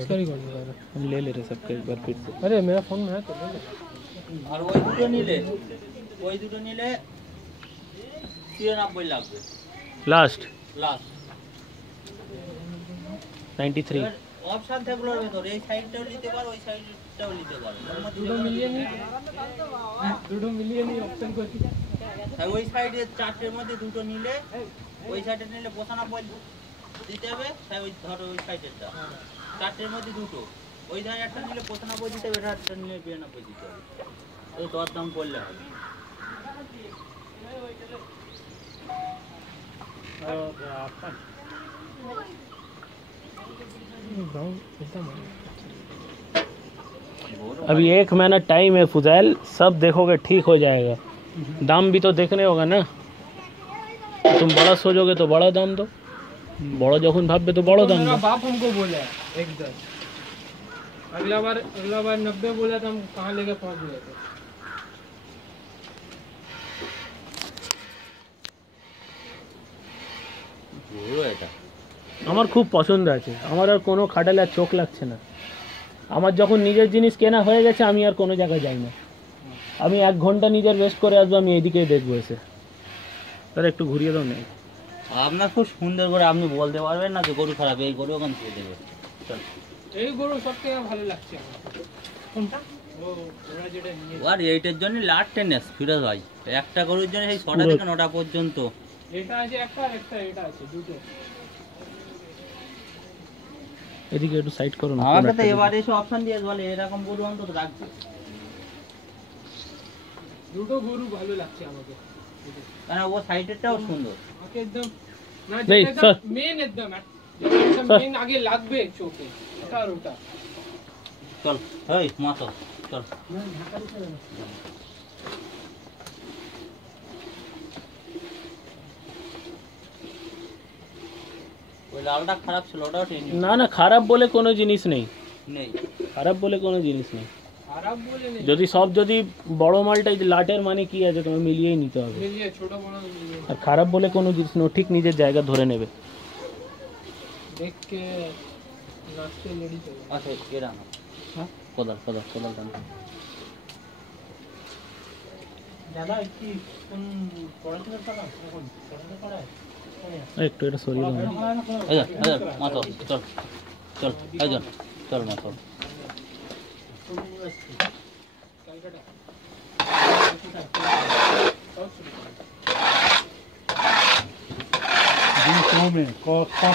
इसका रिकॉर्ड कर रहा है। हम ले ले रहे सबके एक बार फिर से। अरे मेरा फोन में है तो ले ले। আর ওই দুটো নিলে 93 লাগবে लास्ट লাস্ট 93। অপশন থাকলো এর ভিতর এই সাইডটাও নিতে পারো ওই সাইডটাও নিতে পারো দুটো মিলিয়ে নি অপশন করছি তাই ওই সাইডে চারটের মধ্যে দুটো নিলে ওই সাইডে নিলে 95 দিতে হবে তাই ওই ধরো ওই সাইডেরটা চারটের মধ্যে দুটো ওই ধারে একটা নিলে 95 দিতে হবে আর একটা নিলে 92 দিতে হবে তো দর দাম করলে হবে अभी 1 महीना टाइम है फुजैल, सब देखोगे ठीक हो जाएगा। दाम भी तो देखने होगा ना, तुम बड़ा सोचोगे तो बड़ा दाम दो, बड़ा जखन भावबे तो बड़ा दाम दो। बाप हमको बोला है एकदम, अगला बार 90 बोला था, हम कहाँ लेके पहुँच गए थे। আমার খুব পছন্দ আছে, আমার আর কোনো খাটালে আর চোখ লাগছে না। আমার যখন নিজের জিনিস কেনা হয়ে গেছে আমি আর কোনো জায়গায় যাই না, আমি 1 ঘন্টা নিজের ওয়েস্ট করে আসবো, আমি এইদিকেই দেখবো এসে। তাহলে একটু ঘুরিয়ে দাও না। আপনার খুব সুন্দর করে আপনি বলতে পারবেন না যে গরু খারাপ, এই গরু ওখান থেকে দেবে। এই গরু সবথেকে ভালো লাগছে আমার। কোনটা? ও ওরা যেটা নিয়ে আর এইটার জন্য লাট টেনেস ফিরোজ ভাই, একটা গরুর জন্য সেই 6টা থেকে 9টা পর্যন্ত। এটা আছে একটা আর একটা এটা আছে দুটো। এদিকে একটু সাইড করো না। আমাকে তো এবারে এসে অপশন দিয়ে বলে এরকম গরু অন্তত রাখবে। দুটো গরু ভালো লাগছে আমাকে, কারণ ও সাইডেরটাও সুন্দর। ওকে একদম না नहीं, যেটা सर। মেন একদম सर। মেন আগে লাগবে চোখে, এটা আর ওটা। চল এই মাতো চল। ওই লালটা খারাপ ছিল, ওটাও টেনে না না, খারাপ বলে কোনো জিনিস নেই, নেই। খারাপ বলে কোনো জিনিস নেই। খারাপ বলে নেই, যদি সব যদি বড় মালটাই লাটের মানে কি আছে, তোমার মিলিয়েই নিতে হবে। মিলিয়ে ছোট বড় মিলিয়ে আর খারাপ বলে কোনো জিনিস নেই, ঠিক নিজের জায়গা ধরে নেবে। দেখ के রাস্তে লেডি চলে। আচ্ছা এরা না, হ্যাঁ কোদাল টান। দাদা কি কোন পড়াশোনার টাকা এখন পড়াশোনা করায়? একটু এটা সরিয়ে দাও না। এই মাতো চল চল এই চল মাতো। दिन 100 में कौन सा